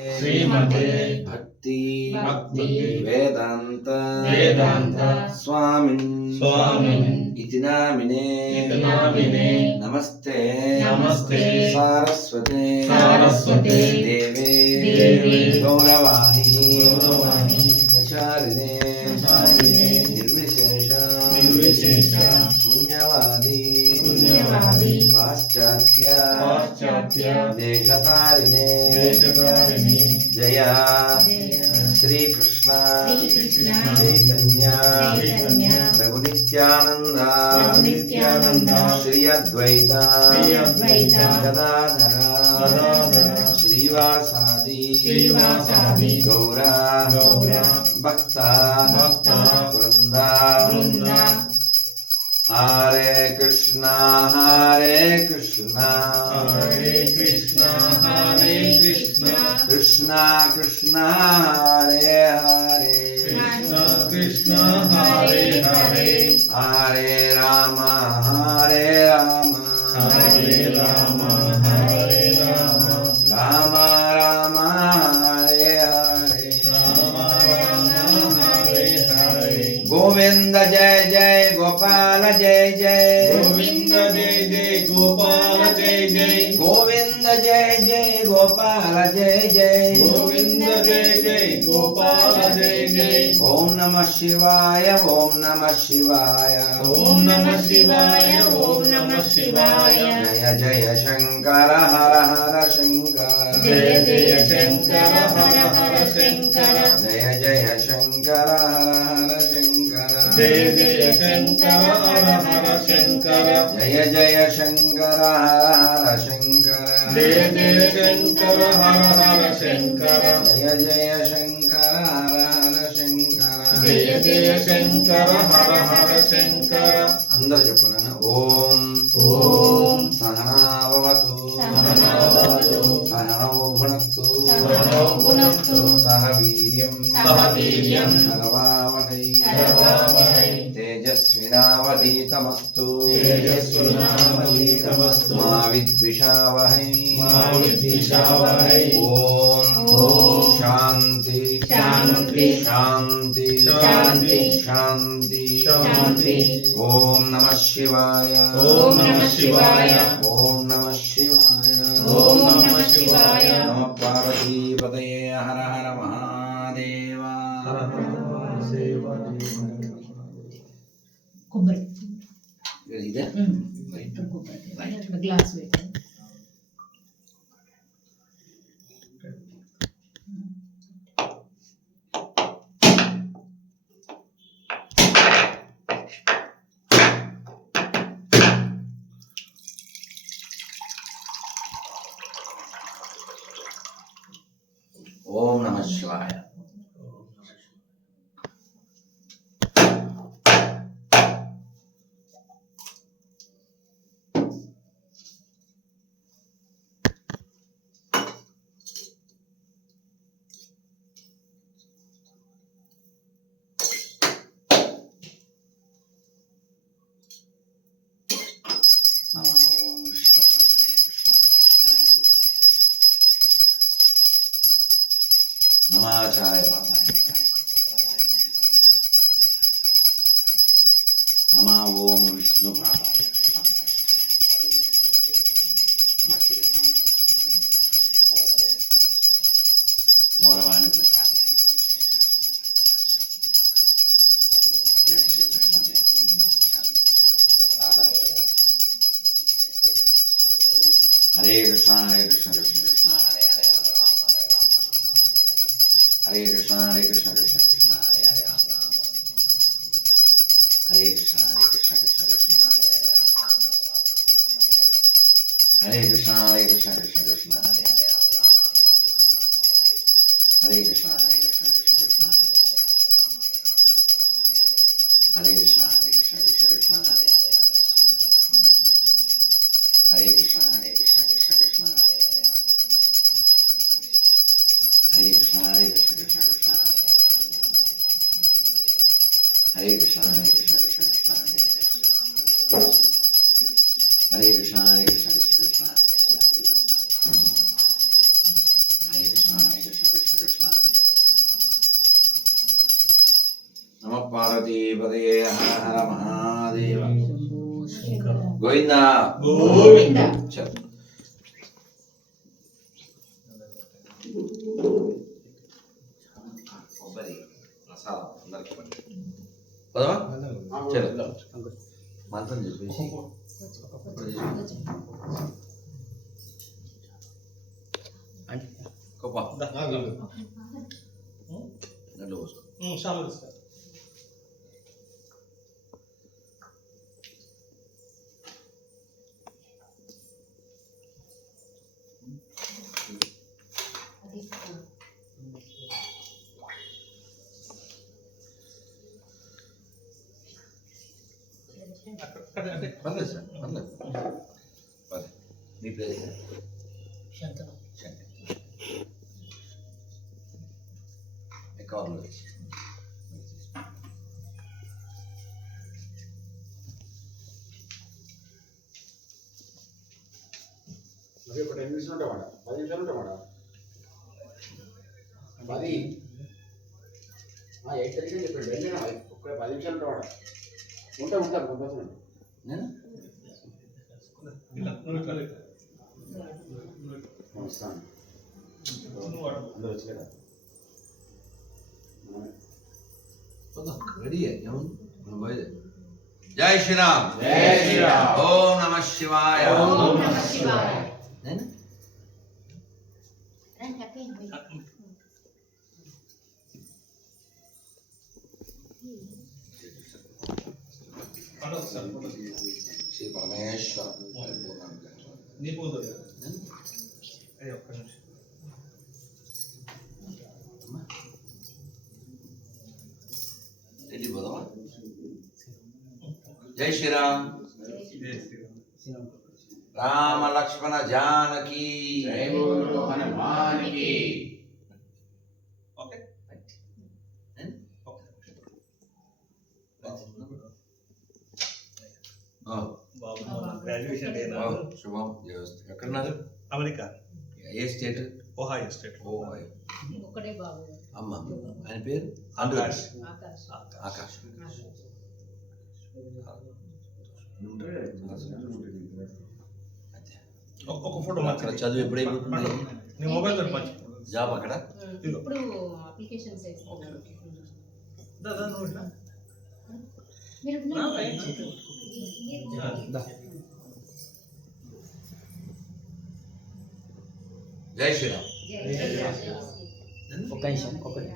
श्रीमते भक्ति वेदांत स्वामिन् इति नामिने नमस्ते सारस्वते देवे गौरवाणी प्रचारिणे निर्विशेष शून्यवादी पाश्चात्य देशतारिणे जया श्री कृष्ण चैतन्य प्रभु नित्यानंद श्री अद्वैत गदाधर श्रीवासादि गौरा भक्ता वृंदा हरे कृष्णा कृष्णा कृष्णा हरे हरे हरे राम राम राम हरे हरे गोविंद जय जय गोपाल जय जय गोविंद जय जय गोपाल जय जय गोविंद जय जय गोपाल जय जय गोविंद जय जय गोपाल जय जय ओम नमः शिवाय ओम नमः शिवाय ओम नमः शिवाय ओम नमः शिवाय जय जय शंकर हर हर शंकर जय जय शंकर हर हर शंकर जय जय शंकर हर हर शंकर जय जय शंकर हर हर शंकर जय जय शंकर हर हर शंकर जय जय शंकर हर हर शंकर जय जय शंकर हर हर शंकर जय जय शंकर हर हर शंकर अंदर చెప్పండి ఓం ఓం సహనావతు సహనౌ భునక్తు సహ వీర్యం కరవావహై తేజస్వినావధీతమస్తు మా విద్విషావహై ఓం శాంతి శాంతి ఓం నమః శివాయ ఓం నమః శివాయ ఓం నమః శివాయ ఓం నమః శివాయ నమః పార్వతీపతయే హర హర మహాదేవ కొబ్బరి ఇదే ఇక్కడ గ్లాస్ పెట్టు. ఓం నమః శివాయ నమో విష్ణుపాదాయ కృష్ణాయ నమాచార్య పాదాయ నమా ఓం విష్ణుపాదాయ కృష్ణాయ గౌరవాన్ని ప్రచారం జయ శ్రీ కృష్ణ చైతన్య హరే కృష్ణ కృష్ణ కృష్ణ హరే హరే హరే రామ రామ హరే కృష్ణ కృష్ణ కృష్ణ హరే హరే రామ రామ హరే కృష్ణ కృష్ణ కృష్ణ హరే హరే రామ రామ హరే హరే హరే కృష్ణ కృష్ణ కృష్ణ హరే హరే రామ రామ హరే హరే హరే కృష్ణ కృష్ణ కృష్ణ హరే హరే రామ రామ హరే హరే హరే కృష్ణ కృష్ణ కృష్ణ హరే హరే రామ రామ హరే కృష్ణ కృష్ణ కృష్ణ హరే హరే హరే కృష్ణ కృష్ణ కృష్ణ హరే హరే హరే కృష్ణ కృష్ణ కృష్ణ హరే హరే హరే కృష్ణ కృష్ణ కృష్ణ హరే హరే హరే కృష్ణ కృష్ణ పార్వతీపదయే హర హర మహాదేవ గోవింద గోవింద. చల్ కొబ్బరి ప్రసాదం అందరికి పదవా చలో మంత్రం చెప్పేసి గొప్ప నన్ను పోసుకో పర్లేదు సార్ పర్లేదు పర్లేదు మీ పేరు శంకర్ అకౌంట్లో మరి ఒక 10 నిమిషాలు ఉంటా మేడం 10 నిమిషాలు ఉంటా మేడం 10 8:30 చెప్పండి వెళ్ళినా ఒక 10 నిమిషాలు ఉంటా మేడం ఉంటా పంపిస్తున్నాను నేను వస్తాను అందరూ వచ్చి కదా రెడీ జై శ్రీరామ్ జై శ్రీరామ్. ఓం నమ శివాయ ఓం నమః శివాయ. నేను శ్రీ పరమేశ్వర రెడీ పోదామా జై శ్రీరామ్ రామ లక్ష్మణ జానకి జై బోలో హనుమానికి గ్రాడ్యుయేషన్ శుభం ఎక్కడున్నారు అమెరికా ఏ స్టేట్ ఓహాయో స్టేట్ ఓహాయో ఒకటే బాబు అమ్మ ఆయన పేరు ఆకాష్. ఆకాశ్ ఆకాష్ ఒక ఫోటో అక్కడ చదువు ఎప్పుడైపోతుంది నీ మొబైల్ తోటి మంచి జాబ్ అక్కడ ఇప్పుడు అప్లికేషన్స్ వేస్తున్నారు దాదా నువ్వు ఇట్లా. మీరు నా పైన. జై శ్రీరామ్ జై ఒక నిమిషం ఒకటి